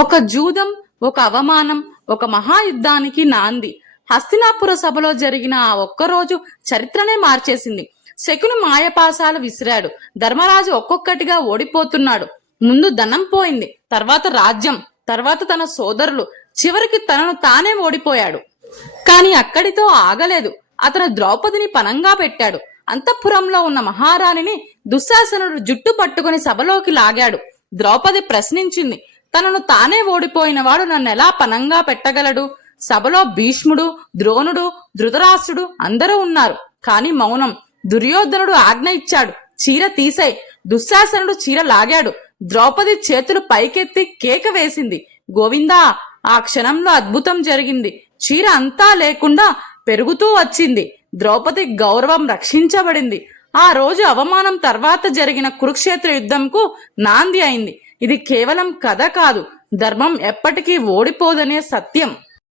ఒక జూదం, ఒక అవమానం, ఒక మహాయుద్ధానికి నాంది. హస్తినాపుర సభలో జరిగిన ఆ ఒక్కరోజు చరిత్రనే మార్చేసింది. శకుని మాయపాశాలు విసిరాడు. ధర్మరాజు ఒక్కొక్కటిగా ఓడిపోతున్నాడు. ముందు ధనం పోయింది, తర్వాత రాజ్యం, తర్వాత తన సోదరులు, చివరికి తనను తానే ఓడిపోయాడు. కాని అక్కడితో ఆగలేదు. అతను ద్రౌపదిని పనంగా పెట్టాడు. అంతఃపురంలో ఉన్న మహారాణిని దుశ్శాసనుడు జుట్టు పట్టుకుని సభలోకి లాగాడు. ద్రౌపది ప్రశ్నించింది, తనను తానే ఓడిపోయిన వాడు నన్నెలా పనంగా పెట్టగలడు? సభలో భీష్ముడు, ద్రోణుడు, ధృతరాష్ట్రుడు అందరూ ఉన్నారు. కాని మౌనం. దుర్యోధనుడు ఆజ్ఞ ఇచ్చాడు, చీర తీసేయ్. దుశ్శాసనుడు చీర లాగాడు. ద్రౌపది చేతులు పైకెత్తి కేక వేసింది, గోవిందా! ఆ క్షణంలో అద్భుతం జరిగింది. చీర అంతా లేకుండా పెరుగుతూ వచ్చింది. ద్రౌపది గౌరవం రక్షించబడింది. ఆ రోజు అవమానం తర్వాత జరిగిన కురుక్షేత్ర యుద్ధంకు నాంది అయింది. ఇది కేవలం కథ కాదు, ధర్మం ఎప్పటికీ ఓడిపోదనే సత్యం.